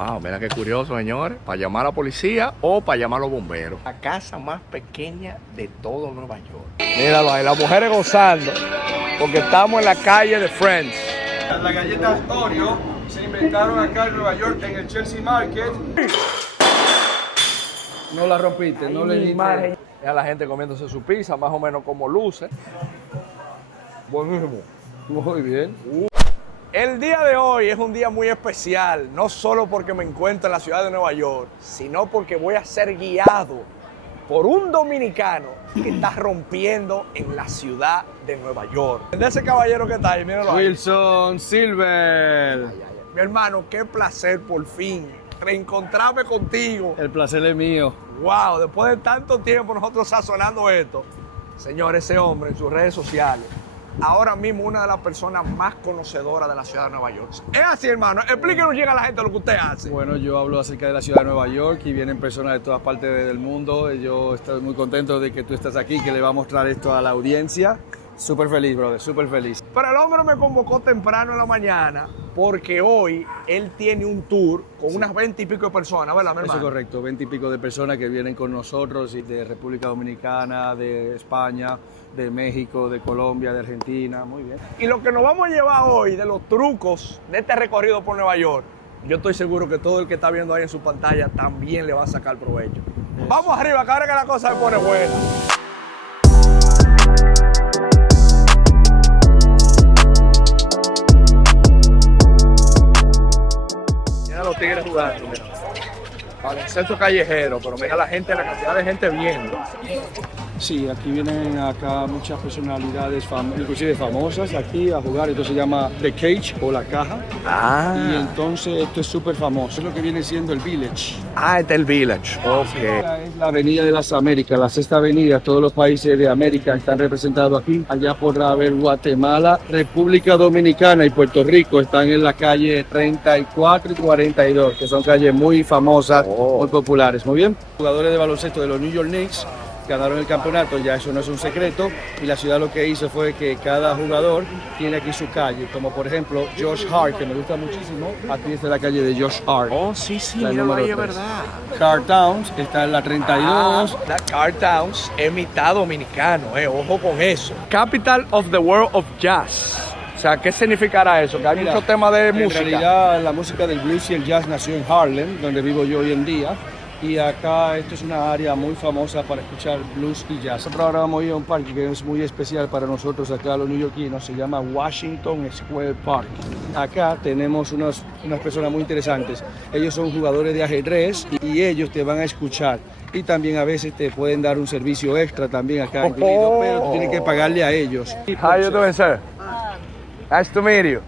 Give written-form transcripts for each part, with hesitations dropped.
Wow, mira qué curioso, señores. Para llamar a la policía o para llamar a los bomberos. La casa más pequeña de todo Nueva York. Míralo ahí, las mujeres gozando. Porque estamos en la calle de Friends. Las galletas Oreo se inventaron acá en Nueva York, en el Chelsea Market. No la rompiste, no le dijiste. Ya la gente comiéndose su pizza, más o menos como luce. Buenísimo. Muy bien. El día de hoy es un día muy especial, no solo porque me encuentro en la ciudad de Nueva York, sino porque voy a ser guiado por un dominicano que está rompiendo en la ciudad de Nueva York. De ese caballero que está ahí, míralo ahí. Wilson Silver. Mi hermano, qué placer por fin reencontrarme contigo. El placer es mío. Wow, después de tanto tiempo nosotros sazonando esto. Señor, ese hombre en sus redes sociales, ahora mismo una de las personas más conocedoras de la ciudad de Nueva York. Es así, hermano. Explíquenos llega a la gente lo que usted hace. Bueno, yo hablo acerca de la ciudad de Nueva York y vienen personas de todas partes del mundo. Yo estoy muy contento de que tú estás aquí, que le va a mostrar esto a la audiencia. Súper feliz, brother, súper feliz. Pero el hombre me convocó temprano en la mañana porque hoy él tiene un tour con unas 20 y pico de personas, ¿verdad, mi hermano? Eso es correcto, 20 y pico de personas que vienen con nosotros y de República Dominicana, de España, de México, de Colombia, de Argentina, muy bien. Y lo que nos vamos a llevar hoy de los trucos de este recorrido por Nueva York, yo estoy seguro que todo el que está viendo ahí en su pantalla también le va a sacar provecho. Vamos arriba, que ahora que la cosa se pone buena. Mira los tigres jugando, mira. Baloncesto callejero, pero mira la gente, la cantidad de gente viendo. Sí, aquí vienen acá muchas personalidades, inclusive famosas, aquí a jugar. Esto se llama The Cage o La Caja. Y entonces esto es súper famoso. Es lo que viene siendo el Village. Este es el Village. Ok. Es la Avenida de las Américas, la sexta avenida. Todos los países de América están representados aquí. Allá podrá haber Guatemala, República Dominicana y Puerto Rico. Están en la calle 34 y 42, que son calles muy famosas, muy populares. Muy bien. Jugadores de baloncesto de los New York Knicks ganaron el campeonato, ya eso no es un secreto, y la ciudad lo que hizo fue que cada jugador tiene aquí su calle, como por ejemplo Josh Hart, que me gusta muchísimo. Aquí está la calle de Josh Hart. Oh, sí, la míralo ahí, es 3. verdad. Carl Towns está en la 32. Carl Towns es mitad dominicano, ojo con eso. Capital of the World of Jazz. O sea, ¿qué significará eso? Que hay muchos temas de música. En realidad, la música del blues y el jazz nació en Harlem, donde vivo yo hoy en día. Y acá esto es una área muy famosa para escuchar blues y jazz. Nosotros ahora vamos a ir a un parque que es muy especial para nosotros acá los neoyorquinos, se llama Washington Square Park. Acá tenemos unas personas muy interesantes. Ellos son jugadores de ajedrez y ellos te van a escuchar. Y también a veces te pueden dar un servicio extra también acá incluido, pero tú tienes que pagarle a ellos. How you doing, sir? Nice to meet you.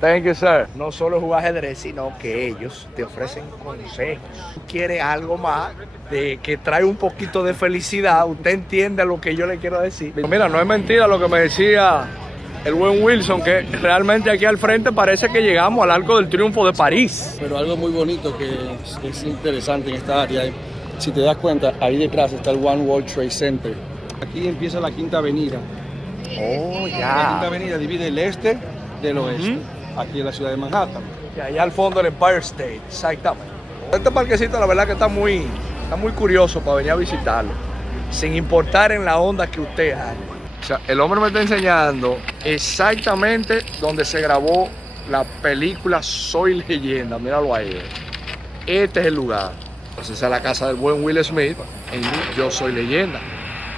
Thank you, sir. No solo jugar ajedrez, sino que ellos te ofrecen consejos. Tú quieres algo más de que trae un poquito de felicidad. Usted entiende lo que yo le quiero decir. Mira, no es mentira lo que me decía el buen Wilson, que realmente aquí al frente parece que llegamos al Arco del Triunfo de París. Pero algo muy bonito que es interesante en esta área, si te das cuenta, ahí detrás está el One World Trade Center. Aquí empieza la Quinta Avenida. Oh, La ya. Quinta Avenida divide el este del oeste, aquí en la ciudad de Manhattan. Y allá al fondo el Empire State, exactamente. Este parquecito la verdad que está muy curioso para venir a visitarlo, sin importar en la onda que usted haya. O sea, el hombre me está enseñando exactamente donde se grabó la película Soy Leyenda, míralo ahí. Este es el lugar. Entonces esa es la casa del buen Will Smith en Yo Soy Leyenda.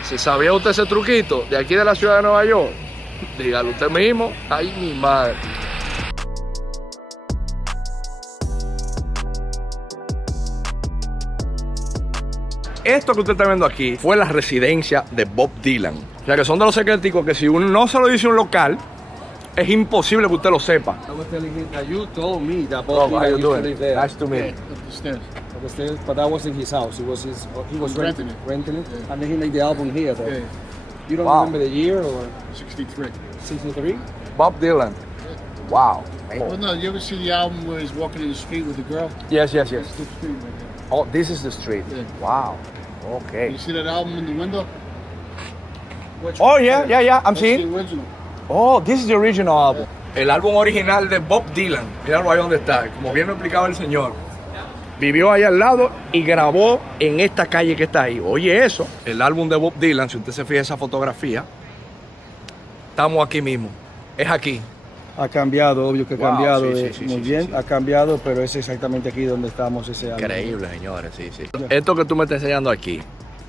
Si sabía usted ese truquito de aquí de la ciudad de Nueva York, dígalo usted mismo. Ay, mi madre. Esto que usted está viendo aquí fue la residencia de Bob Dylan. O sea, que son de los secreticos que si uno no se lo dice a un local, es imposible que usted lo sepa. I was telling him that you told me that Oh, Bob how you Dylan used to doing? live there. Nice to meet you. Upstairs, but that wasn't his house. He was renting it. Yeah. And then he made the album here, though. Yeah. You don't Wow. remember the year or 63. 63? Bob Dylan. Wow. Well, no, you ever see the album where he's walking in the street with the girl? Yes, yes, yes. That's the street right there. Oh, this is the street. Yeah. Wow. Okay. You see that album in the window? Oh, yeah, yeah, yeah. I'm That's seeing. the original. Oh, this is the original album. El álbum original de Bob Dylan. Míralo ahí donde está. Como bien lo explicaba el señor. Vivió ahí al lado y grabó en esta calle que está ahí. Oye eso, el álbum de Bob Dylan, si usted se fija en esa fotografía, estamos aquí mismo. Es aquí. Ha cambiado, obvio que ha Wow, cambiado, sí, muy sí, bien, sí. ha cambiado, pero es exactamente aquí donde estamos ese año. Increíble, señores, sí. Esto que tú me estás enseñando aquí,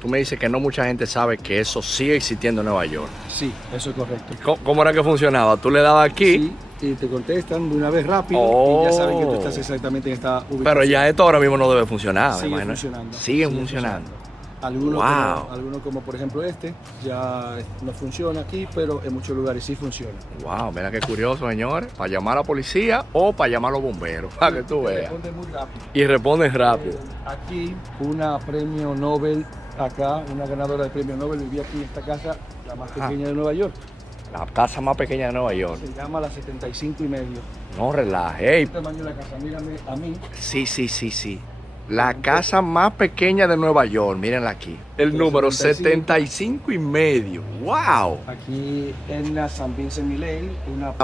tú me dices que no mucha gente sabe que eso sigue existiendo en Nueva York. Sí, eso es correcto. ¿Cómo era que funcionaba? Tú le dabas aquí, Sí, y te contestan de una vez rápido Oh. y ya saben que tú estás exactamente en esta ubicación. pero ya esto ahora mismo no debe funcionar, me sigue imagino. funcionando. Siguen sigue funcionando. Algunos, Wow. algunos como por ejemplo este, ya no funciona aquí, pero en muchos lugares sí funciona. Wow, mira qué curioso, señores. Para llamar a la policía o para llamar a los bomberos, para que tú veas. Responde muy rápido. Y responden rápido. Aquí una premio Nobel, acá una ganadora de premio Nobel vivía aquí en esta casa, la más pequeña de Nueva York. La casa más pequeña de Nueva York. Se llama la 75 y medio. No relaje. Ey, El tamaño de la casa, mírame a mí. sí. La casa más pequeña de Nueva York, mírenla aquí. El número 75 y medio. ¡Wow! Aquí en la San Vincent Millay,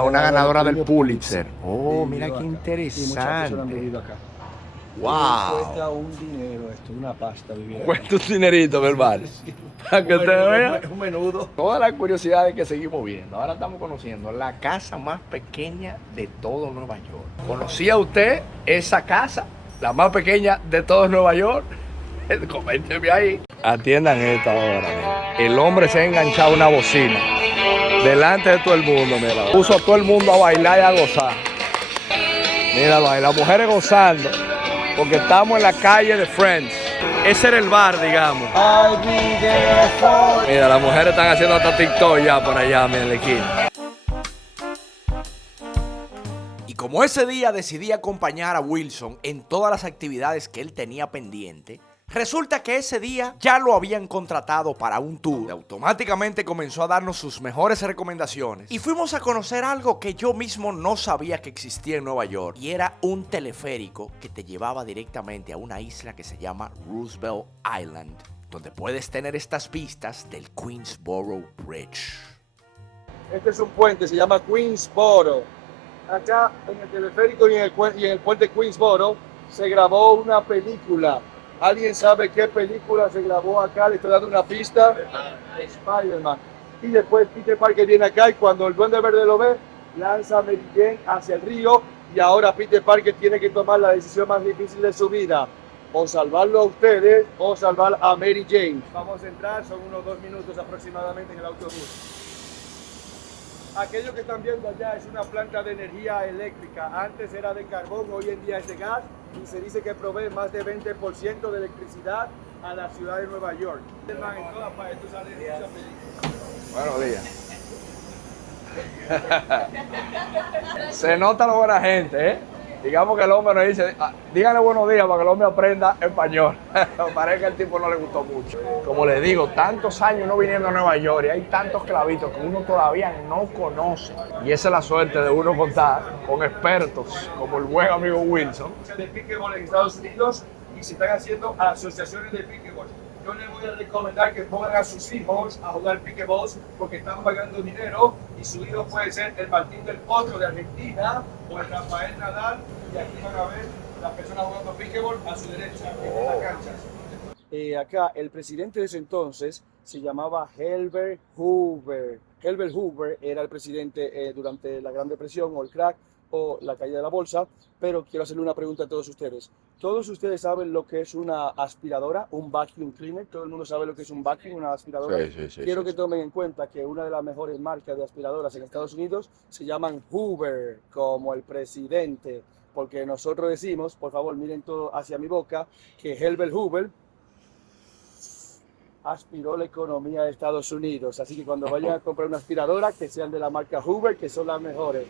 Una ganadora del premio Pulitzer. Oh, vivió mira qué acá. Y muchas personas han interesante. vivido acá. ¡Wow! Cuesta un dinero esto, una pasta vivir acá. Cuesta un dinerito, verbal. Para que Un usted menudo, vea un menudo. todas las curiosidades que seguimos viendo. Ahora estamos conociendo la casa más pequeña de todo Nueva York. ¿Conocía usted esa casa? La más pequeña de todo Nueva York. Coménteme ahí. Atiendan esto ahora. El hombre se ha enganchado a una bocina delante de todo el mundo. Mira, puso a todo el mundo a bailar y a gozar. Míralo ahí, las mujeres gozando porque estamos en la calle de Friends. Ese era el bar, digamos. Mira, las mujeres están haciendo hasta TikTok ya por allá, mira, en la esquina. Y como ese día decidí acompañar a Wilson en todas las actividades que él tenía pendiente, resulta que ese día ya lo habían contratado para un tour. Y automáticamente comenzó a darnos sus mejores recomendaciones. Y fuimos a conocer algo que yo mismo no sabía que existía en Nueva York. Y era un teleférico que te llevaba directamente a una isla que se llama Roosevelt Island, donde puedes tener estas vistas del Queensboro Bridge. Este es un puente, se llama Queensboro. Acá en el teleférico y en el puente Queensboro se grabó una película. ¿Alguien sabe qué película se grabó acá? Le estoy dando una pista. Spider-Man. Y después Peter Parker viene acá y cuando el Duende Verde lo ve, lanza a Mary Jane hacia el río y ahora Peter Parker tiene que tomar la decisión más difícil de su vida. O salvarlo a ustedes o salvar a Mary Jane. Vamos a entrar, son unos 2 minutos aproximadamente en el autobús. Aquello que están viendo allá es una planta de energía eléctrica. Antes era de carbón, hoy en día es de gas y se dice que provee más de 20% de electricidad a la ciudad de Nueva York. En todas partes, tú sales en muchas películas. Buenos días. Se nota la buena gente, ¿eh? Digamos que el hombre nos dice, díganle buenos días para que el hombre aprenda español. Parece que al tipo no le gustó mucho. Como les digo, tantos años uno viniendo a Nueva York y hay tantos clavitos que uno todavía no conoce. Y esa es la suerte de uno contar con expertos como el buen amigo Wilson. De pickleball en Estados Unidos y se están haciendo asociaciones de pickleball. Yo les voy a recomendar que pongan a sus hijos a jugar pickleball porque están pagando dinero y su hijo puede ser el Martín del Potro de Argentina o el Rafael Nadal y aquí van a ver las personas jugando pickleball a su derecha en las canchas. Acá el presidente de ese entonces se llamaba Herbert Hoover. Herbert Hoover era el presidente durante la Gran Depresión o el crack o la caída de la bolsa, pero quiero hacerle una pregunta a todos ustedes. ¿Todos ustedes saben lo que es una aspiradora, un vacuum cleaner? ¿Todo el mundo sabe lo que es un vacuum, una aspiradora? Sí. Quiero que tomen en cuenta que una de las mejores marcas de aspiradoras en Estados Unidos se llaman Hoover, como el presidente, porque nosotros decimos, por favor miren todo hacia mi boca, que Herbert Hoover aspiró la economía de Estados Unidos. Así que cuando vayan a comprar una aspiradora, que sean de la marca Hoover, que son las mejores.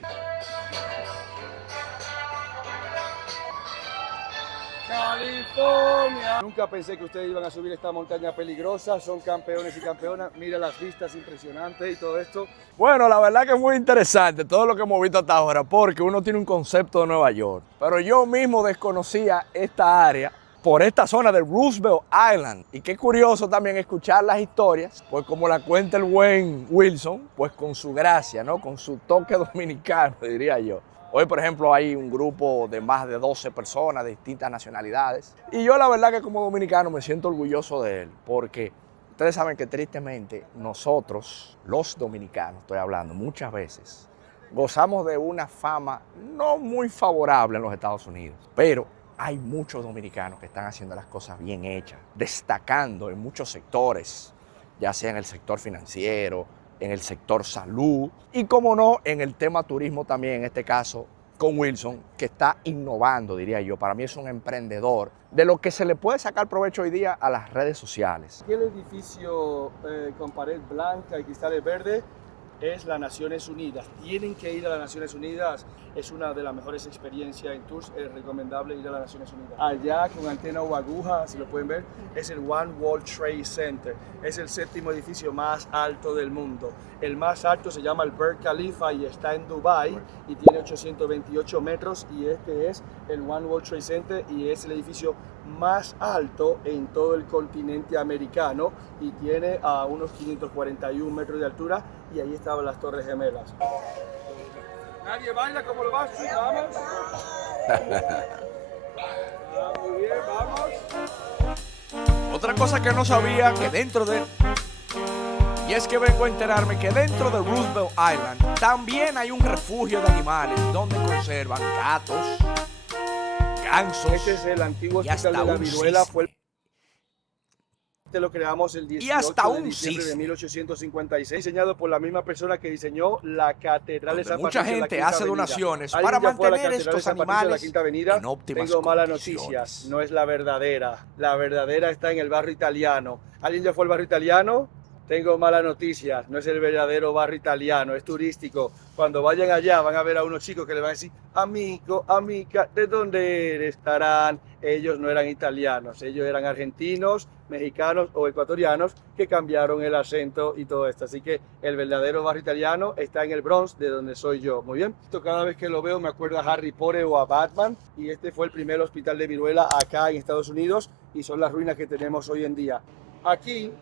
California. Nunca pensé que ustedes iban a subir esta montaña peligrosa. Son campeones y campeonas. Mira las vistas impresionantes y todo esto. Bueno, la verdad que es muy interesante todo lo que hemos visto hasta ahora, porque uno tiene un concepto de Nueva York. Pero yo mismo desconocía esta área por esta zona de Roosevelt Island. Y qué curioso también escuchar las historias, pues como la cuenta el buen Wilson, pues con su gracia, ¿no? Con su toque dominicano, diría yo. Hoy, por ejemplo, hay un grupo de más de 12 personas de distintas nacionalidades. Y yo la verdad que como dominicano me siento orgulloso de él, porque ustedes saben que tristemente nosotros, los dominicanos, estoy hablando muchas veces, gozamos de una fama no muy favorable en los Estados Unidos, pero hay muchos dominicanos que están haciendo las cosas bien hechas, destacando en muchos sectores, ya sea en el sector financiero, en el sector salud y, como no, en el tema turismo también, en este caso con Wilson, que está innovando, diría yo. Para mí es un emprendedor de lo que se le puede sacar provecho hoy día a las redes sociales. El edificio con pared blanca y cristales verdes es las Naciones Unidas. Tienen que ir a las Naciones Unidas, es una de las mejores experiencias en tours, es recomendable ir a las Naciones Unidas. Allá con antena o aguja, si lo pueden ver, es el One World Trade Center, es el 7º edificio más alto del mundo. El más alto se llama el Burj Khalifa y está en Dubai y tiene 828 metros y este es el One World Trade Center y es el edificio más alto en todo el continente americano y tiene a unos 541 metros de altura y ahí estaban las Torres Gemelas. ¿Nadie baila como lo vas? Vamos. Muy bien, vamos. Otra cosa que no sabía que dentro de... Y es que vengo a enterarme que dentro de Roosevelt Island también hay un refugio de animales donde conservan gatos, gansos. Este es el antiguo y hospital hasta de la un viruela. cisne. Este lo creamos el 18 hasta de un diciembre de cisne. 1856, diseñado por la misma persona que diseñó la Catedral de Donde San mucha Patricio de la gente Quinta hace Avenida. donaciones ¿Alguien para ya fue a la mantener Catedral de estos San Patricio de la animales Quinta Avenida? en óptimas Tengo malas condiciones. noticias, no es la verdadera. La verdadera está en el barrio italiano. ¿Alguien ya fue al barrio italiano? Tengo malas noticias, no es el verdadero barrio italiano, es turístico. Cuando vayan allá van a ver a unos chicos que le van a decir, amigo, amiga, ¿de dónde eres? Tarán. Ellos no eran italianos, ellos eran argentinos, mexicanos o ecuatorianos que cambiaron el acento y todo esto. Así que el verdadero barrio italiano está en el Bronx, de donde soy yo. Muy bien. Cada vez que lo veo me acuerdo a Harry Potter o a Batman. Y este fue el primer hospital de viruela acá en Estados Unidos y son las ruinas que tenemos hoy en día. Aquí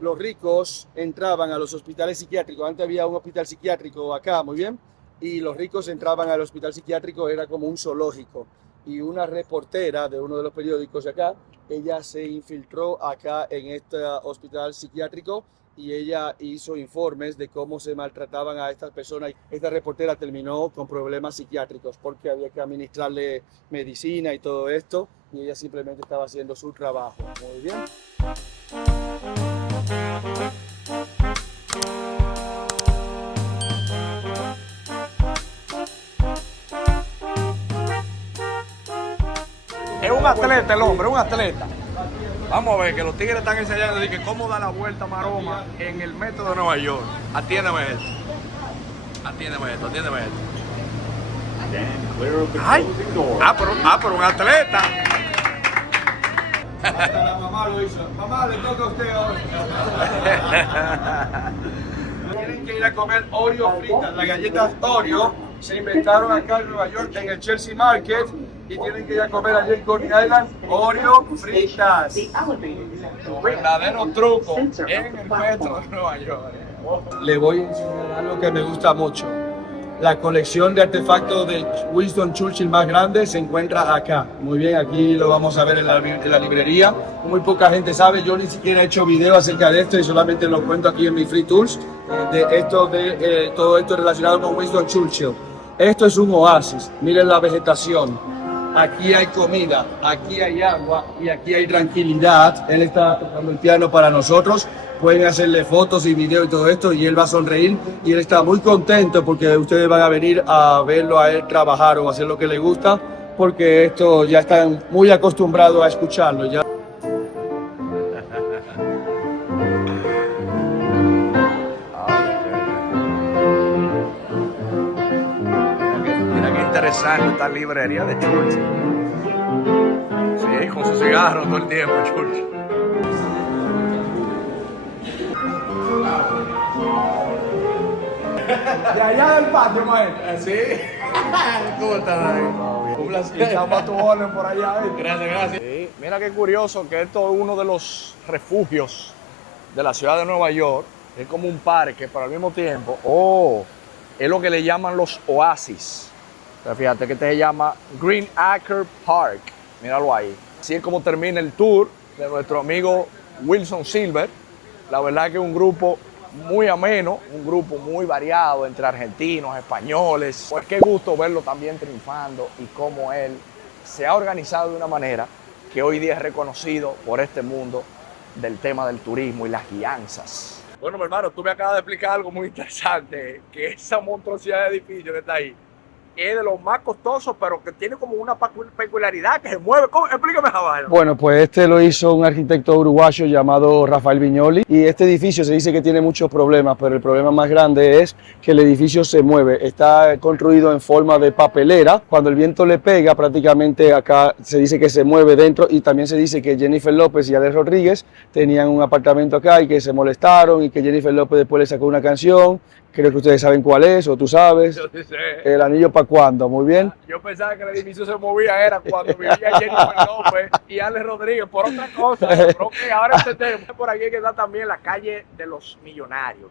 los ricos entraban a los hospitales psiquiátricos. Antes había un hospital psiquiátrico acá, muy bien. Y los ricos entraban al hospital psiquiátrico, era como un zoológico. Y una reportera de uno de los periódicos de acá, ella se infiltró acá en este hospital psiquiátrico y ella hizo informes de cómo se maltrataban a estas personas. Esta reportera terminó con problemas psiquiátricos porque había que administrarle medicina y todo esto y ella simplemente estaba haciendo su trabajo. Muy bien. Es un atleta el hombre, un atleta. Vamos a ver que los tigres están enseñando de que cómo da la vuelta maroma en el metro de Nueva York. Atiéndeme esto. Atiéndeme esto, atiéndeme esto. Ay, pero un atleta. Hasta la mamá lo hizo. Mamá, le toca a usted ahora. Tienen que ir a comer Oreo fritas. Las galletas Oreo se inventaron acá en Nueva York en el Chelsea Market y tienen que ir a comer allí en Coney Island Oreo fritas. Verdadero truco en el metro de Nueva York. Le voy a enseñar algo que me gusta mucho. La colección de artefactos de Winston Churchill más grande se encuentra acá. Muy bien, aquí lo vamos a ver en la librería. Muy poca gente sabe, yo ni siquiera he hecho video acerca de esto y solamente lo cuento aquí en mi Free Tools. Todo esto relacionado con Winston Churchill. Esto es un oasis, miren la vegetación. Aquí hay comida, aquí hay agua y aquí hay tranquilidad. Él está tocando el piano para nosotros. Pueden hacerle fotos y videos y todo esto y él va a sonreír y él está muy contento porque ustedes van a venir a verlo a él trabajar o hacer lo que le gusta porque esto ya están muy acostumbrados a escucharlo. Ya. Mira qué interesante esta librería de Churchill. Sí, con su cigarro todo el tiempo, Churchill. De allá del patio, maestro. Sí. ¿Cómo estás ahí? Un placer. Estamos a tu orden por allá. Gracias, gracias. Sí, mira qué curioso que esto es uno de los refugios de la ciudad de Nueva York. Es como un parque, pero al mismo tiempo, es lo que le llaman los oasis. Pero fíjate que este se llama Green Acre Park. Míralo ahí. Así es como termina el tour de nuestro amigo Wilson Silver. La verdad que es un grupo muy ameno, un grupo muy variado entre argentinos, españoles. Pues qué gusto verlo también triunfando y cómo él se ha organizado de una manera que hoy día es reconocido por este mundo del tema del turismo y las guianzas. Bueno, mi hermano, tú me acabas de explicar algo muy interesante, que esa monstruosidad de edificio que está ahí es de los más costosos, pero que tiene como una peculiaridad que se mueve. ¿Cómo? Explícame esa vaina. Bueno, pues este lo hizo un arquitecto uruguayo llamado Rafael Viñoli y este edificio se dice que tiene muchos problemas, pero el problema más grande es que el edificio se mueve. Está construido en forma de papelera. Cuando el viento le pega, prácticamente acá se dice que se mueve dentro y también se dice que Jennifer López y Alex Rodríguez tenían un apartamento acá y que se molestaron y que Jennifer López después le sacó una canción. Creo que ustedes saben cuál es, o tú sabes. Yo sí sé. El anillo para cuándo, muy bien. Yo pensaba que el edificio se movía, era cuando vivía Jennifer López y Alex Rodríguez, por otra cosa. Pero ok, ahora entendemos. Por aquí que está también la calle de los millonarios.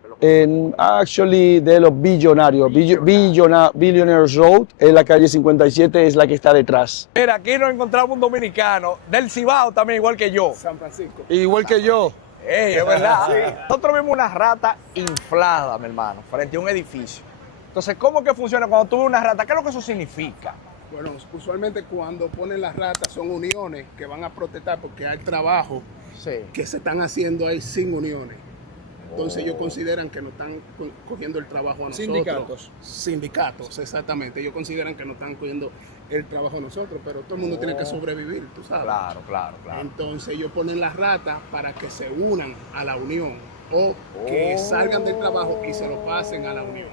Actually, de los billonarios. Billionaires Road, es la calle 57, es la que está detrás. Mira, aquí nos encontramos un dominicano del Cibao también, igual que yo. San Francisco. Igual que yo. Ey, es verdad. Sí. Nosotros vimos una rata inflada, mi hermano, frente a un edificio. Entonces, ¿cómo que funciona cuando tú ves una rata? ¿Qué es lo que eso significa? Bueno, usualmente cuando ponen las ratas son uniones que van a protestar porque hay trabajo que se están haciendo ahí sin uniones. Entonces ellos consideran que no están cogiendo el trabajo a nosotros. Sindicatos. Sindicatos, exactamente. Ellos consideran que no están cogiendo el trabajo a nosotros, pero todo el mundo tiene que sobrevivir, tú sabes. Claro. Entonces ellos ponen las ratas para que se unan a la unión o que salgan del trabajo y se lo pasen a la unión.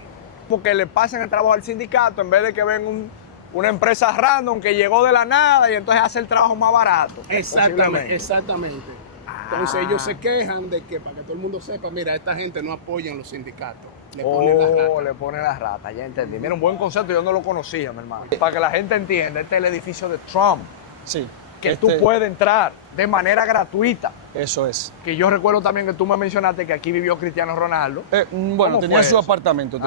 Porque le pasen el trabajo al sindicato en vez de que ven una empresa random que llegó de la nada y entonces hace el trabajo más barato. Exactamente. Entonces ellos se quejan de que, para que todo el mundo sepa, mira, esta gente no apoya los sindicatos. Le ponen las ratas, ya entendí. Mira, un buen concepto, yo no lo conocía, mi hermano. Para que la gente entienda, este es el edificio de Trump. Sí. Que tú puedes entrar de manera gratuita. Eso es. Que yo recuerdo también que tú me mencionaste que aquí vivió Cristiano Ronaldo. Bueno, tenía su apartamento,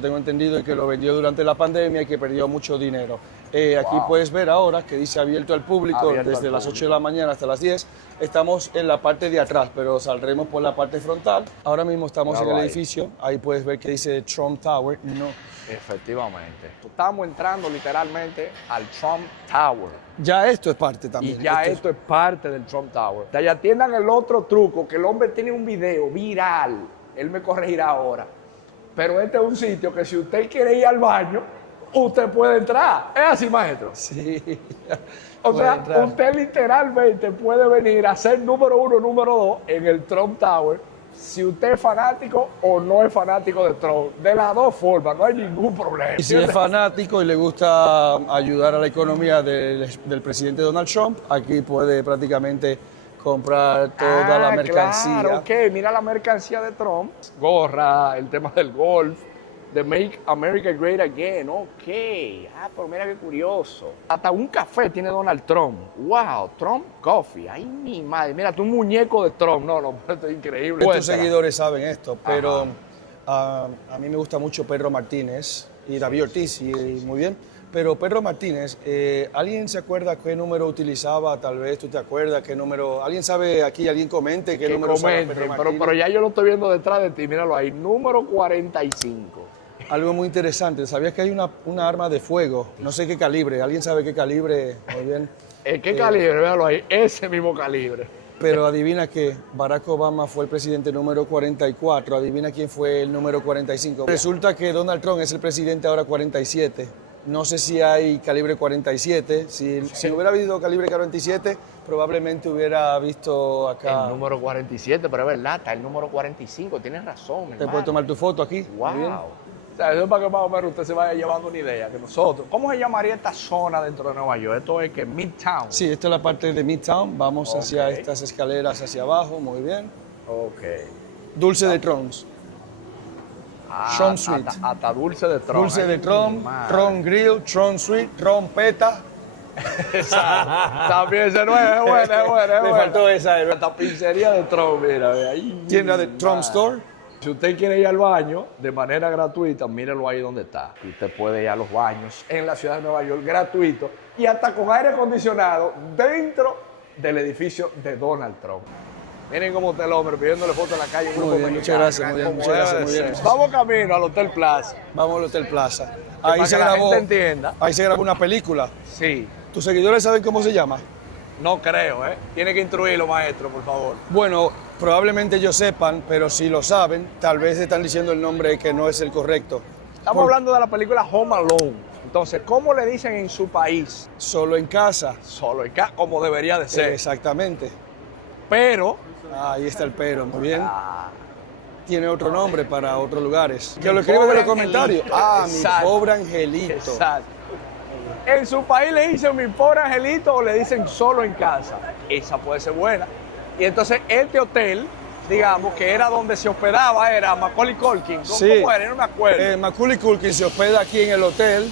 tengo entendido que lo vendió durante la pandemia y que perdió mucho dinero. Aquí puedes ver ahora que dice abierto al público desde las 8 de la mañana hasta las 10. Estamos en la parte de atrás, pero saldremos por la parte frontal. Ahora mismo estamos en el edificio, ahí puedes ver que dice Trump Tower. No. Efectivamente. Estamos entrando literalmente al Trump Tower. Ya esto es parte también. Y ya esto es parte del Trump Tower. Y atiendan el otro truco, que el hombre tiene un video viral. Él me corregirá ahora. Pero este es un sitio que si usted quiere ir al baño, usted puede entrar. ¿Es así, maestro? Sí. O sea, usted literalmente puede venir a ser número 1, número 2 en el Trump Tower. Si usted es fanático o no es fanático de Trump, de las dos formas, no hay ningún problema. Y si es fanático y le gusta ayudar a la economía del presidente Donald Trump, aquí puede prácticamente comprar toda la mercancía. Claro, ok, mira la mercancía de Trump, gorra, el tema del golf, de Make America Great Again, ok. Pero mira qué curioso. Hasta un café tiene Donald Trump. Wow, Trump Coffee. Ay, mi madre. Mira, tú un muñeco de Trump. No, esto es increíble. Muchos seguidores saben esto, pero a mí me gusta mucho Pedro Martínez y David Ortiz, y muy bien. Pero Pedro Martínez, ¿alguien se acuerda qué número utilizaba? Tal vez tú te acuerdas qué número. ¿Alguien sabe aquí? ¿Alguien comente qué número usaba Pedro Martínez? Pero ya yo lo estoy viendo detrás de ti. Míralo ahí. Número 45. Algo muy interesante, ¿sabías que hay una arma de fuego? No sé qué calibre, ¿alguien sabe qué calibre? Muy bien. ¿Qué calibre? Véalo ahí, ese mismo calibre. Pero adivina que Barack Obama fue el presidente número 44, adivina quién fue el número 45. Resulta que Donald Trump es el presidente ahora 47. No sé si hay calibre 47, si hubiera habido calibre 47, probablemente hubiera visto acá. El número 47, pero es verdad, está el número 45, tienes razón. Te puedes tomar tu foto aquí. Wow. Muy bien. O sea, eso es para que más o menos usted se vaya llevando una idea, que nosotros, ¿cómo se llamaría esta zona dentro de Nueva York? Esto es que Midtown. Sí, esta es la parte de Midtown, vamos hacia estas escaleras hacia abajo, muy bien. Ok. Dulce de Trumps. Tron Suite. Hasta dulce de Tron. Dulce de Ay, Tron, madre. Tron Grill, Tron Suite, Tron Peta. También se no es buena. Le faltó esa. Hasta pizzería de Tron, mira. Ahí, Tienda de Tron Store. Si usted quiere ir al baño de manera gratuita, mírelo ahí donde está. Y usted puede ir a los baños en la ciudad de Nueva York gratuito y hasta con aire acondicionado dentro del edificio de Donald Trump. Miren cómo está el hombre pidiéndole fotos en la calle. Muy bien, muchas gracias, muy bien, como muchas debe gracias, de muy bien. ser. Vamos camino al Hotel Plaza. Vamos al Hotel Plaza. Para Ahí que se la grabó. gente entienda. Ahí se grabó una película. Sí, ¿Tus seguidores saben cómo se llama? no creo, ¿eh? Tiene que instruirlo, maestro, por favor. Bueno, probablemente ellos sepan, pero si lo saben, tal vez están diciendo el nombre que no es el correcto. Estamos hablando de la película Home Alone. Entonces, ¿cómo le dicen en su país? Solo en casa. Solo en casa, como debería de ser. Exactamente. Pero, Ahí está el pero, muy bien. ah, Tiene otro nombre para otros lugares. Que Mi lo escriben en pobre los comentarios. angelito. Ah, Exacto. mi pobre angelito. exacto. En su país le dicen mi pobre angelito o le dicen solo en casa. Esa puede ser buena. Y entonces este hotel, digamos, que era donde se hospedaba, era Macaulay Culkin. ¿Cómo era? No me acuerdo. Macaulay Culkin se hospeda aquí en el hotel,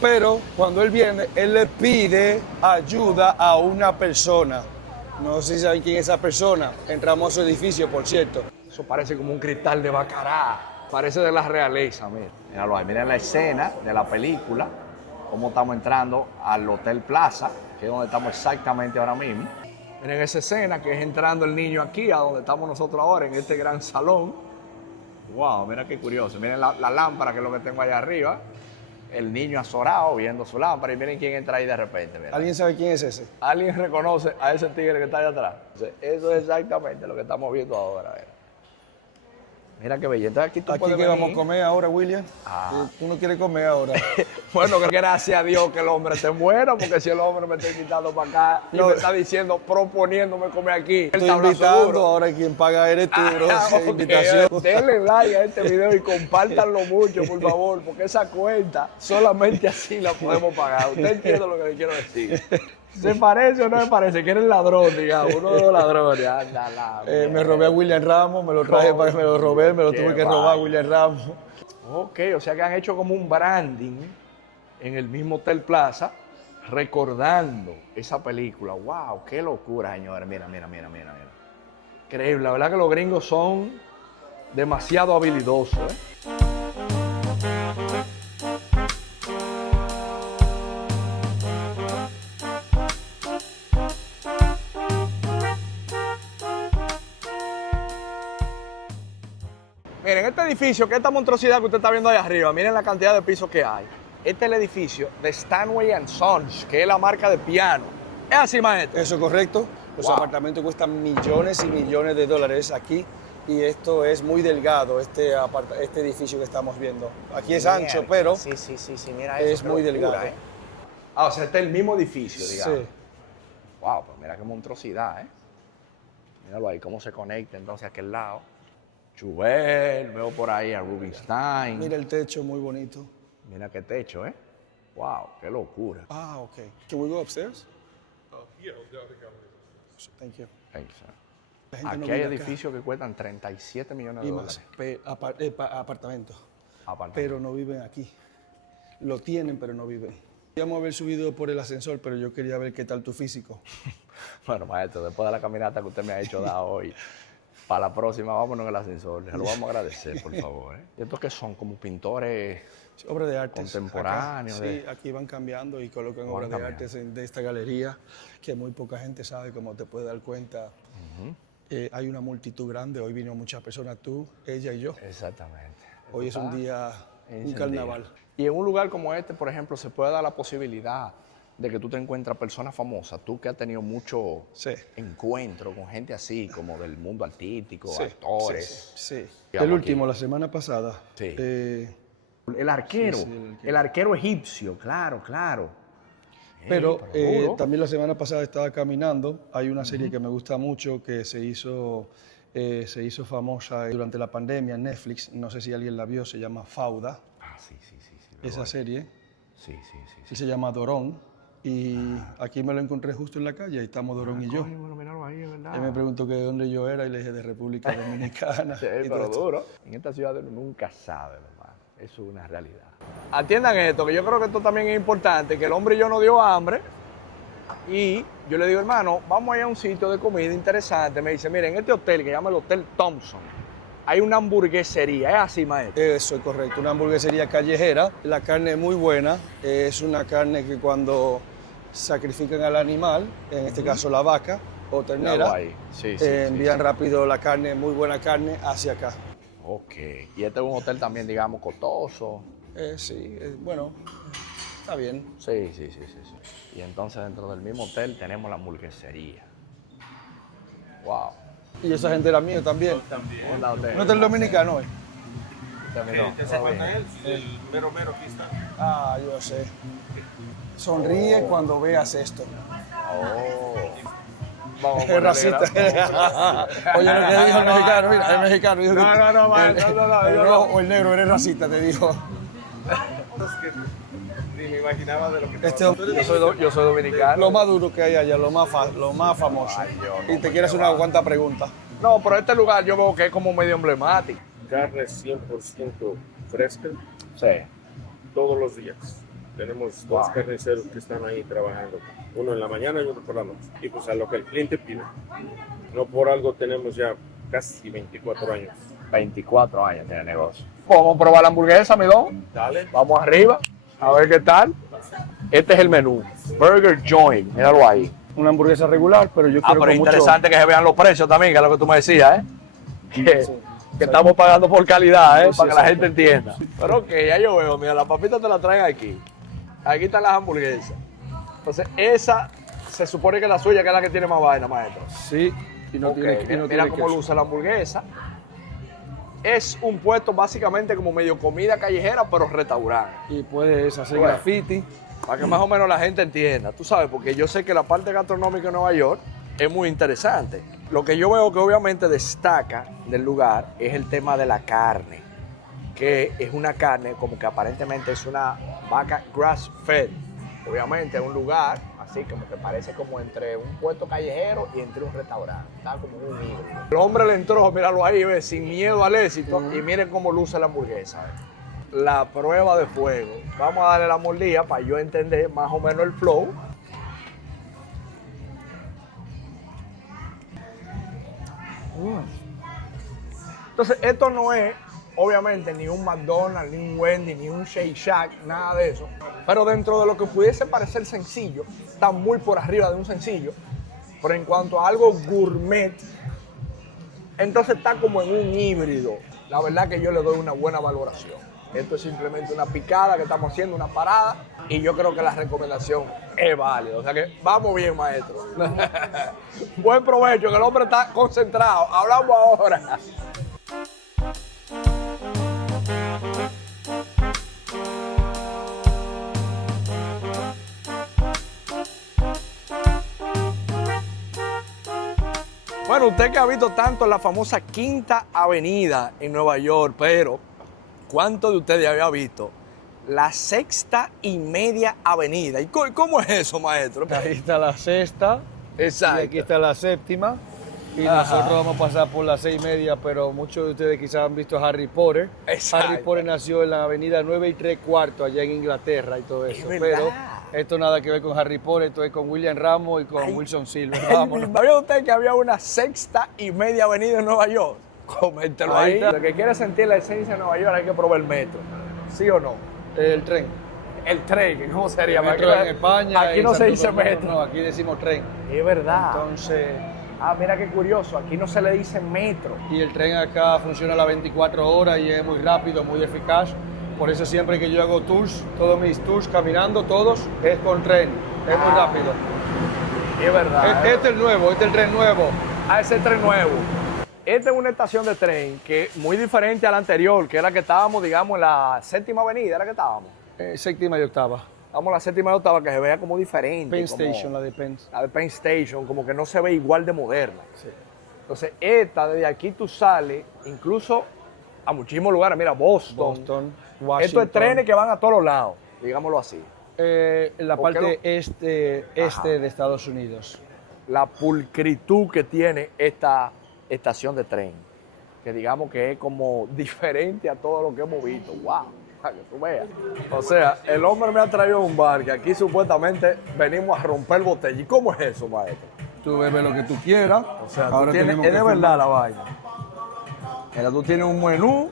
pero cuando él viene, él le pide ayuda a una persona. No sé si saben quién es esa persona. Entramos a su edificio, por cierto. Eso parece como un cristal de Bacará. Parece de la realeza, mira. Míralo ahí, miren la escena de la película, cómo estamos entrando al Hotel Plaza, que es donde estamos exactamente ahora mismo. Miren esa escena que es entrando el niño aquí, a donde estamos nosotros ahora, en este gran salón. Wow, mira qué curioso. Miren la lámpara, que es lo que tengo allá arriba. El niño azorado viendo su lámpara y miren quién entra ahí de repente. Mira. ¿Alguien sabe quién es ese? ¿Alguien reconoce a ese tigre que está allá atrás? Entonces, eso es exactamente lo que estamos viendo ahora. Mira qué bello. Entonces aquí tú Aquí puedes que venir. vamos a comer ahora, William. Tú no quieres comer ahora. Bueno, que gracias a Dios que el hombre esté bueno, porque si el hombre me está invitando para acá y No. me está diciendo, proponiéndome comer aquí, el Estoy tablazo invitando, duro. ahora quien paga eres tú, bro. Ok, Invitación. denle like a este video y compártanlo mucho, por favor, porque esa cuenta solamente así la podemos pagar. Usted entiende lo que le quiero decir. ¿Se parece o no me parece? Que eres ladrón, digamos, uno de los ladrones. Anda, Me robé a William Ramos, me lo traje para que me lo robé, me lo Qué tuve que robar a vaina. William Ramos. Ok, o sea que han hecho como un branding en el mismo Hotel Plaza, recordando esa película. ¡Wow! ¡Qué locura, señores! Mira. Increíble, la verdad que los gringos son demasiado habilidosos, ¿eh? Miren, este edificio, que esta monstruosidad que usted está viendo ahí arriba, miren la cantidad de pisos que hay. Este es el edificio de Stanway & Sons, que es la marca de piano. ¿Es así, maestro? Eso es correcto. Los Wow. apartamentos cuestan millones y millones de dólares aquí. Y esto es muy delgado, este edificio que estamos viendo. Aquí es ancho, pero Sí, mira es qué muy locura, delgado. ¿eh? Ah, o sea, este es el mismo edificio, digamos. Sí. Wow, pues mira qué monstruosidad, ¿eh? Míralo ahí, cómo se conecta entonces a aquel lado. Chubel, veo por ahí a Rubinstein. Mira el techo, muy bonito. Mira qué techo, ¿eh? Wow, qué locura. Ah, ok. Can we go upstairs? Thank you. Thank you, sir. La gente no Aquí hay vive acá. edificios que cuestan 37 millones de Y dólares. más, apartamentos. Apartamento. Pero no viven aquí. Lo tienen, pero no viven. Queríamos haber subido por el ascensor, pero yo quería ver qué tal tu físico. Bueno, maestro, después de la caminata que usted me ha hecho dar hoy, para la próxima vámonos en el ascensor. Se lo vamos a agradecer, por favor. ¿eh? ¿Y estos qué son? ¿Como pintores? Sí, obras de arte. Contemporáneo, Sí, aquí van cambiando y colocan Van obras de cambiando. arte de esta galería, que muy poca gente sabe, como te puedes dar cuenta. Hay una multitud grande, hoy vino muchas personas, tú, ella y yo. Exactamente. Hoy es un día, un carnaval. Y en un lugar como este, por ejemplo, se puede dar la posibilidad de que tú te encuentras personas famosas, tú que has tenido mucho Sí. encuentro con gente así, como del mundo artístico, Sí, actores. Sí. Digamos El último, aquí. la semana pasada. Sí. eh, El arquero, Sí, sí, el arquero egipcio, claro. Pero duro. también la semana pasada estaba caminando. Hay una serie que me gusta mucho que se hizo famosa durante la pandemia en Netflix. No sé si alguien la vio, se llama Fauda, Ah, sí. esa serie. Sí. Él se llama Dorón. Y aquí me lo encontré justo en la calle, ahí estamos Dorón y yo. Coño, bueno, míralo ahí, es verdad. Él me preguntó que de dónde yo era y le dije de República Dominicana. Sí, Y todo pero esto. duro. En esta ciudad uno nunca sabe, hermano. Eso es una realidad. Atiendan esto, que yo creo que esto también es importante, que el hombre y yo nos dio hambre y yo le digo, hermano, vamos a ir a un sitio de comida interesante. Me dice, miren, en este hotel, que se llama el Hotel Thompson, hay una hamburguesería. ¿Es así, maestro? Eso es correcto, una hamburguesería callejera. La carne es muy buena, es una carne que cuando sacrifican al animal, en este caso la vaca o ternera, Míralo ahí. Sí, sí, envían rápido la carne, muy buena carne, hacia acá. Ok. Y este es un hotel también, digamos, costoso. Sí, bueno, está bien. Sí. Y entonces dentro del mismo hotel tenemos la hamburguesería. Wow. Y esa gente era mío también. ¿Cómo está usted? ¿No es el dominicano, eh? Terminó. ¿Te hace falta él? El mero aquí está. Ah, yo sé. Sonríe cuando veas esto. Oh. Vamos a Es ponerle racista. Oye, lo que dijo el mexicano, mira, el mexicano dijo No, que no, no, el, no, el yo rojo no. o el negro eres racista, te dijo. Ni me imaginaba de lo que Este Yo soy dominicano. lo más duro que hay allá, lo más famoso. Ay, yo no Y te me quiero hacer llevo. una cuanta pregunta. No, pero este lugar yo veo que es como medio emblemático. Carne 100% fresca Sí. todos los días. Tenemos dos carniceros que están ahí trabajando. Uno en la mañana y otro por la noche. Y pues a lo que el cliente pide. No por algo tenemos ya casi 24 años. 24 años tiene negocio. Vamos a probar la hamburguesa, mi don. Dale. Vamos arriba, a ver qué tal. Este es el menú. Burger Joint, míralo ahí. Una hamburguesa regular, pero yo Ah, quiero pero es con mucho... interesante que se vean los precios también, que es lo que tú me decías, ¿eh? Que, Sí. que estamos pagando por calidad, ¿eh? Sí, Para que la exacto. gente entienda. Pero ok, ya yo veo, mira, las papitas te las traen aquí. Aquí están las hamburguesas. Entonces, esa se supone que es la suya, que es la que tiene más vaina, maestro. Sí, y no Ok, tiene, y no mira tiene cómo queso. luce la hamburguesa. Es un puesto básicamente como medio comida callejera, pero restaurante. Y puedes hacer Bueno. graffiti. Para que más o menos la gente entienda, tú sabes, porque yo sé que la parte gastronómica de Nueva York es muy interesante. Lo que yo veo que obviamente destaca del lugar es el tema de la carne, que es una carne como que aparentemente es una vaca grass fed. Obviamente es un lugar así como que parece como entre un puesto callejero y entre un restaurante. Está como un híbrido. El hombre le entró, míralo ahí, ve, sin miedo al éxito y miren cómo luce la hamburguesa. La prueba de fuego. Vamos a darle la mordida para yo entender más o menos el flow. Entonces, esto no es, obviamente, ni un McDonald's, ni un Wendy, ni un Shake Shack, nada de eso. Pero dentro de lo que pudiese parecer sencillo, está muy por arriba de un sencillo. Pero en cuanto a algo gourmet, entonces está como en un híbrido. La verdad que yo le doy una buena valoración. Esto es simplemente una picada que estamos haciendo, una parada, y yo creo que la recomendación es válida. O sea que vamos bien, maestro. Buen provecho, que el hombre está concentrado. Hablamos ahora. Bueno, usted que ha visto tanto la famosa Quinta Avenida en Nueva York, pero ¿cuántos de ustedes había visto la Sexta y Media Avenida? ¿Y cómo es eso, maestro? Ahí está la sexta. Exacto. Y aquí está la séptima. Y Ajá. nosotros vamos a pasar por las 6:30, pero muchos de ustedes quizás han visto a Harry Potter. Exacto. Harry Potter nació en la avenida 9 3/4 allá en Inglaterra y todo eso. verdad. Pero esto nada que ver con Harry Potter, esto es con William Ramos y con Wilson Silver. Vámonos. ¿Sabía usted que había una Sexta y Media Avenida en Nueva York? Coméntelo Ahí ahí. está. El que quiere sentir la esencia de Nueva York hay que probar el metro. ¿Sí o no? El tren. El tren, ¿cómo sería? El metro en España. Aquí en no se Santo dice Domingo, metro. No, aquí decimos tren. Es verdad. Entonces, Mira qué curioso, aquí no se le dice metro. y el tren acá funciona a las 24 horas y es muy rápido, muy eficaz. Por eso siempre que yo hago tours, todos mis tours caminando, todos, es con tren. Es muy rápido. Es verdad. Este es el nuevo, este es el tren nuevo. Ese tren nuevo. Esta es una estación de tren que es muy diferente a la anterior, que era que estábamos, digamos, en la Séptima Avenida, era que estábamos. Séptima y octava. Estamos en la Séptima y Octava, que se vea como diferente. Penn como- Station, la de Penn. La de Penn Station, como que no se ve igual de moderna. Entonces, esta, desde aquí tú sales, incluso a muchísimos lugares. Mira, Boston. Boston, Washington. Estos es trenes que van a todos los lados, digámoslo así. En la ¿Por qué parte no? este de Estados Unidos. la pulcritud que tiene esta estación de tren, que digamos que es como diferente a todo lo que hemos visto. ¡Wow! Para que tú veas. O sea, el hombre me ha traído a un bar que aquí supuestamente venimos a romper botella. ¿Y cómo es eso, maestro? Tú bebes lo que tú quieras. O sea, ahora tú tienes, tenemos es que de firmar. verdad la vaina. Mira, tú tienes un menú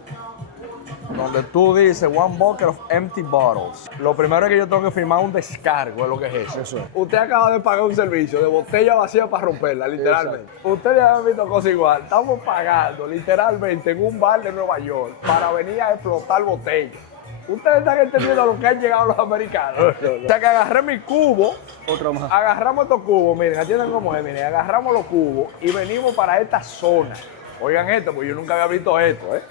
donde tú dices one bucket of empty bottles. Lo primero es que yo tengo que firmar un descargo, es lo que es eso. Eso es. Usted acaba de pagar un servicio de botella vacía para romperla, literalmente. Ustedes han visto cosas igual. Estamos pagando literalmente en un bar de Nueva York para venir a explotar botellas. Ustedes están entendiendo a lo que han llegado los americanos. O sea que agarré mi cubo, Otro más. agarramos estos cubos, miren, atiendan cómo es, miren, agarramos los cubos y venimos para esta zona. Oigan esto, porque yo nunca había visto esto, ¿eh?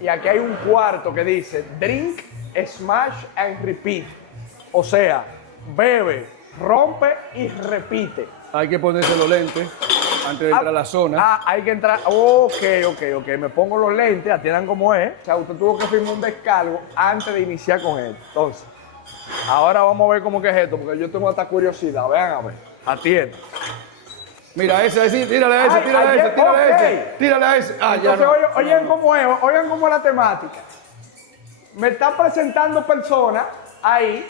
Y aquí hay un cuarto que dice drink, smash and repeat. O sea, bebe, rompe y repite. Hay que ponerse los lentes antes de entrar a la zona. Hay que entrar. Ok. Me pongo los lentes, atiendan cómo es. O sea, usted tuvo que firmar un descargo antes de iniciar con esto. Entonces, ahora vamos a ver cómo que es esto, porque yo tengo esta curiosidad. Vean a ver. Atiendan. Mira, ese, sí, tírale a ese, Ay, tírale a ese, ayer, tírale a ok. ese. Tírale a ese. Ah, ya Entonces, no. oigan cómo es, oigan cómo es la temática. Me está presentando personas ahí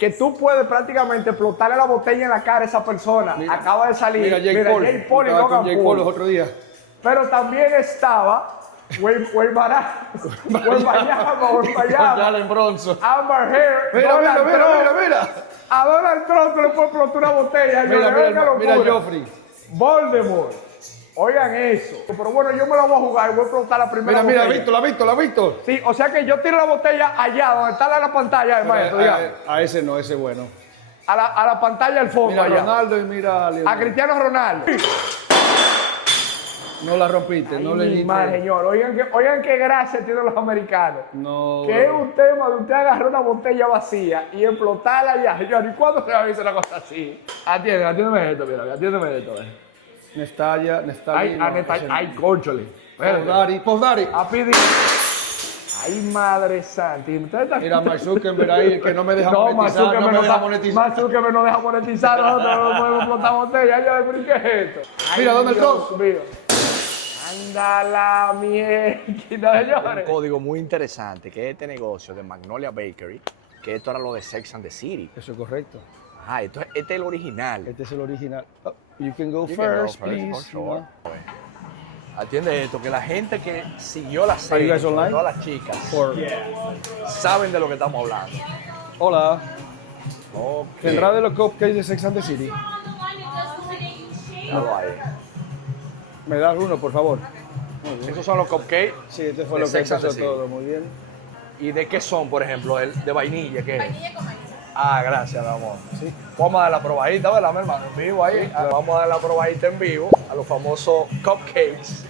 que tú puedes prácticamente explotarle la botella en la cara a esa persona. Mira, Acaba de salir. Mira, Jake Paul. Jake Paul y Estaba con Logan Jake Paul Paul. los otros días. Pero también estaba Weymayama, Jalen Bronson. Amber Heard, Mira, Donald Trump. mira. A Donald Trump le puede explotar una botella. Mira, Joffrey. Voldemort. Oigan eso. Pero bueno, yo me la voy a jugar y voy a explotar la primera Mira, botella. la ha visto. Sí, o sea que yo tiro la botella allá, donde está la pantalla, maestro, digamos. A ese no, ese es bueno. A la pantalla al fondo Mira a allá. Ronaldo y mira a A Lionel. Cristiano Ronaldo. No la rompiste, no le Ay, diste. mal, señor. Oigan qué gracia tienen los americanos. No. Que es un tema de usted agarrar una botella vacía y explotarla allá. Señor, ¿y cuándo se va a hacer una cosa así? Atiéndeme esto, mira, atiéndeme esto. Nestalia. Ay, cónchale. Postdari. A pedir. Ay, madre santa. ¿Y ustedes están- Mira, Mark Zuckerberg ahí, que no me deja No, monetizar. No me deja monetizar. Mark Zuckerberg no deja monetizar. Nosotros no podemos explotar botella. Ya, pero ¿qué es esto? Mira, Donald Dios Trump. mío. Anda la mierda, señores. Un código muy interesante que es este negocio de Magnolia Bakery, que esto era lo de Sex and the City. Eso es correcto. Este es el original. Este es el original. Oh, you can go You can go first, first, please. for sure. Atiende esto, que la gente que siguió la Are you serie, guys online? todas las chicas, For- saben de lo que estamos hablando. Hola. Ok. ¿Tendrá de los cupcakes de Sex and the City? Míralo ahí. ¿Me das uno, por favor? Esos son los cupcakes. Sí, este fue De lo que Sex and the empezó City. todo. Muy bien. ¿Y de qué son, por ejemplo? El de vainilla, ¿qué es? Vainilla con maíz. Gracias, mi amor. Sí. Vamos a dar la probadita, ¿verdad, mi hermano? En vivo ahí. Vamos a dar la probadita en vivo a los famosos cupcakes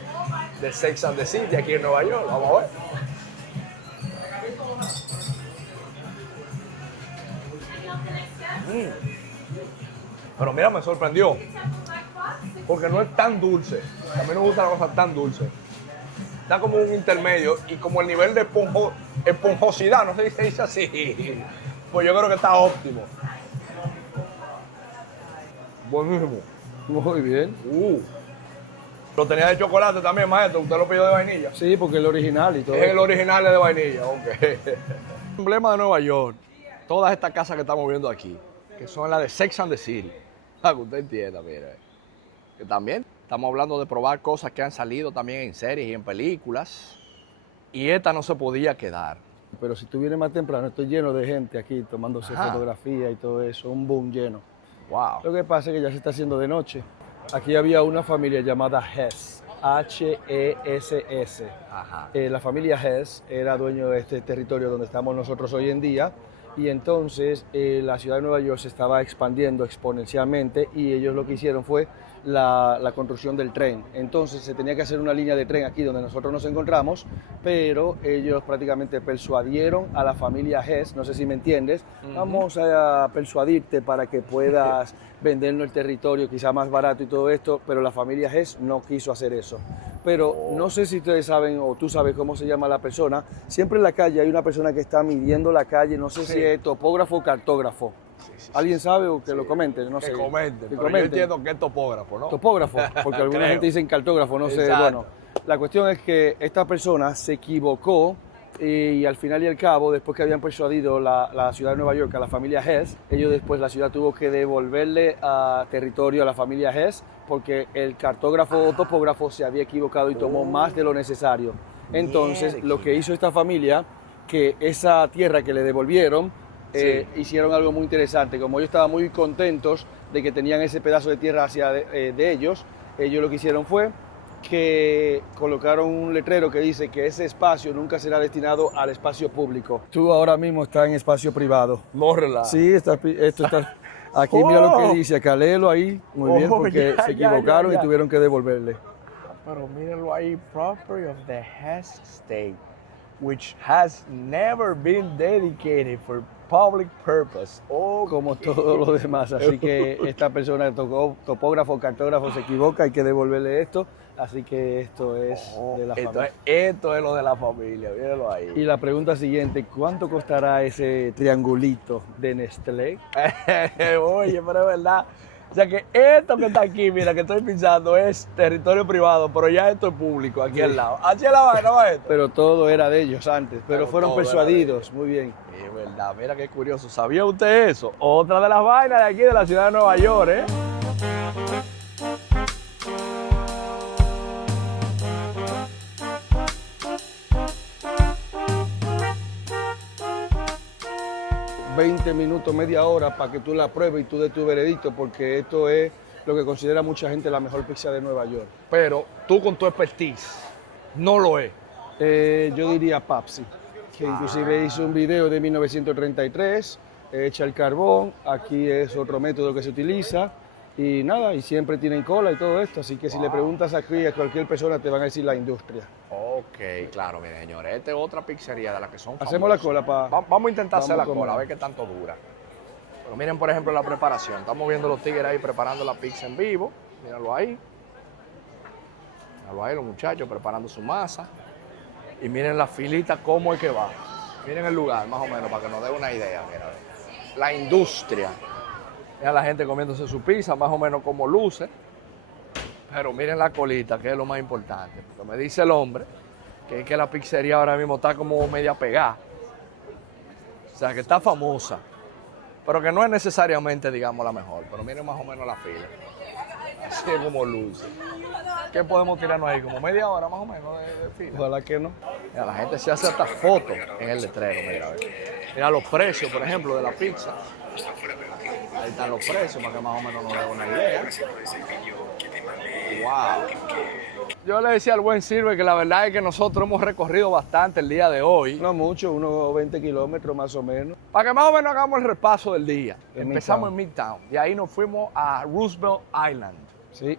de Sex and the City aquí en Nueva York. Vamos a ver. Pero mira, me sorprendió. Porque no es tan dulce. A mí no me gusta la cosa tan dulce. Está como un intermedio y como el nivel de esponjosidad, no sé si se dice así. Pues yo creo que está óptimo. Buenísimo. Muy bien. Lo tenía de chocolate también, maestro. Usted lo pidió de vainilla. Sí, porque el original y todo. Es el original de vainilla, ok. Emblema de Nueva York. Todas estas casas que estamos viendo aquí, que son las de Sex and the City. Para que usted entienda, mire. Que también estamos hablando de probar cosas que han salido también en series y en películas. Y esta no se podía quedar. Pero si tú vienes más temprano, estoy lleno de gente aquí tomándose Ajá. fotografía y todo eso. Un boom lleno. Wow. Lo que pasa es que ya se está haciendo de noche. Aquí había una familia llamada Hess, H-E-S-S. Ajá. La familia Hess era dueño de este territorio donde estamos nosotros hoy en día y entonces la ciudad de Nueva York se estaba expandiendo exponencialmente y ellos lo que hicieron fue la construcción del tren. Entonces se tenía que hacer una línea de tren aquí donde nosotros nos encontramos, pero ellos prácticamente persuadieron a la familia Hess, no sé si me entiendes, vamos a persuadirte para que puedas vendernos el territorio quizá más barato y todo esto, pero la familia Hess no quiso hacer eso. Pero no sé si ustedes saben o tú sabes cómo se llama la persona. Siempre en la calle hay una persona que está midiendo la calle, no sé si es topógrafo o cartógrafo. ¿Alguien sabe o que lo comente? No Que sé. comenten, Que pero yo comenten. entiendo que es topógrafo, ¿no? Topógrafo, porque alguna Creo. gente dice cartógrafo, no sé. Exacto. Bueno, la cuestión es que esta persona se equivocó y al final y al cabo, después que habían persuadido la ciudad de Nueva York a la familia Hess, ellos después, la ciudad tuvo que devolverle a territorio a la familia Hess porque el cartógrafo o topógrafo se había equivocado y tomó más de lo necesario. Entonces, lo que hizo esta familia, que esa tierra que le devolvieron, hicieron algo muy interesante. Como ellos estaban muy contentos de que tenían ese pedazo de tierra hacia de ellos lo que hicieron fue que colocaron un letrero que dice que ese espacio nunca será destinado al espacio público. Tú ahora mismo estás en espacio privado. No relaja. Sí, esto está... Aquí mira lo que dice, acá léelo ahí, muy bien, porque ya, se equivocaron ya. y tuvieron que devolverle. Pero mírenlo ahí, property of the Hess State, which has never been dedicated for public purpose. Como todo lo demás, así que esta persona topógrafo, cartógrafo se equivoca, hay que devolverle esto, así que esto es de la familia. Esto es lo de la familia, mírenlo ahí. Y la pregunta siguiente, ¿cuánto costará ese triangulito de Nestlé? Oye, pero es verdad. O sea que esto que está aquí, mira, que estoy pensando, es territorio privado, pero ya esto es público, aquí al lado. Así es la vaina, ¿no es esto? Pero todo era de ellos antes, pero fueron todo era persuadidos, muy bien. Es verdad, mira qué curioso. ¿Sabía usted eso? Otra de las vainas de aquí de la ciudad de Nueva York, ¿eh? ...20 minutos, media hora para que tú la pruebes y tú des tu veredicto, porque esto es lo que considera mucha gente la mejor pizza de Nueva York. Pero tú con tu expertise, no lo es. Yo diría Pepsi, que inclusive hizo un video de 1933, echa el carbón, aquí es otro método que se utiliza, y nada, y siempre tienen cola y todo esto, así que si le preguntas aquí a cualquier persona te van a decir la industria. Ok, claro, miren señores, esta es otra pizzería de las que son Hacemos la famosas. cola para... Vamos a intentar hacer la Vamos a cola, a comer. ver qué tanto dura. Pero miren, por ejemplo, la preparación. Estamos viendo los tigres ahí preparando la pizza en vivo. Míralo ahí. Míralo ahí, los muchachos preparando su masa. Y miren la filita, cómo es que va. Miren el lugar, más o menos, para que nos dé una idea. Mira, la industria. Mira la gente comiéndose su pizza, más o menos como luce. Pero miren la colita, que es lo más importante. Porque me dice el hombre que es que la pizzería ahora mismo está como media pegada. O sea, que está famosa. Pero que no es necesariamente, digamos, la mejor. Pero miren más o menos la fila. Así es como luce. ¿Qué podemos tirarnos ahí? Como media hora más o menos de fila. Ojalá que no. Mira, la gente se hace hasta fotos en el letrero. Mira, a ver. Mira los precios, por ejemplo, de la pizza. Ahí están los precios para que más o menos nos dé una idea. Wow. Yo le decía al buen Silver que la verdad es que nosotros hemos recorrido bastante el día de hoy. No mucho, unos 20 kilómetros más o menos. Para que más o menos hagamos el repaso del día. En Empezamos Midtown. en Midtown y ahí nos fuimos a Roosevelt Island. Sí.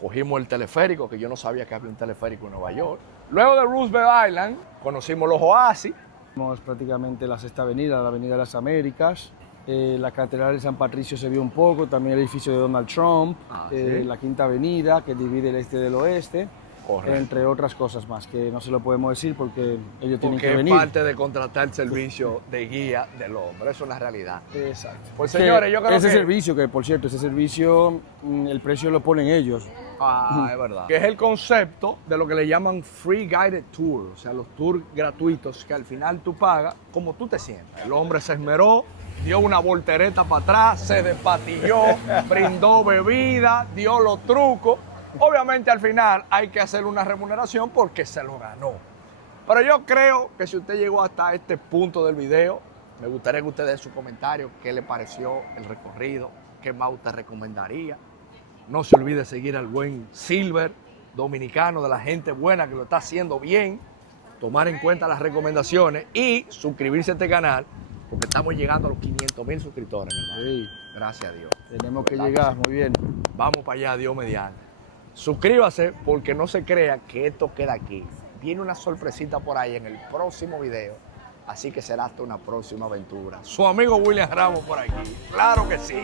Cogimos el teleférico, que yo no sabía que había un teleférico en Nueva York. Luego de Roosevelt Island conocimos los oasis. Vimos prácticamente la Sexta Avenida, la Avenida de las Américas. La Catedral de San Patricio se vio un poco, también el edificio de Donald Trump, ¿sí? la Quinta Avenida que divide el este del oeste, Correcto. entre otras cosas más que no se lo podemos decir porque ellos tienen Porque que es venir. parte de contratar el servicio de guía del hombre. Eso es una realidad. Exacto. Pues señores, yo creo ese que... servicio, que por cierto, ese servicio, el precio lo ponen ellos. Es verdad. Que es el concepto de lo que le llaman Free Guided Tour, o sea, los tours gratuitos que al final tú pagas como tú te sientas. El hombre se esmeró, dio una voltereta para atrás, se despatilló, brindó bebida, dio los trucos. Obviamente al final hay que hacer una remuneración porque se lo ganó. Pero yo creo que si usted llegó hasta este punto del video, me gustaría que usted dé su comentario, qué le pareció el recorrido, qué más usted recomendaría. No se olvide seguir al buen Silver, dominicano, de la gente buena que lo está haciendo bien, tomar en cuenta las recomendaciones y suscribirse a este canal, porque estamos llegando a los 500,000 suscriptores, mi hermano. Sí, Gracias a Dios. tenemos que ¿Verdad? llegar, muy bien. Vamos para allá, Dios mediante. Suscríbase porque no se crea que esto queda aquí. Viene una sorpresita por ahí en el próximo video, así que será hasta una próxima aventura. Su amigo William Ramos por aquí. Claro que sí.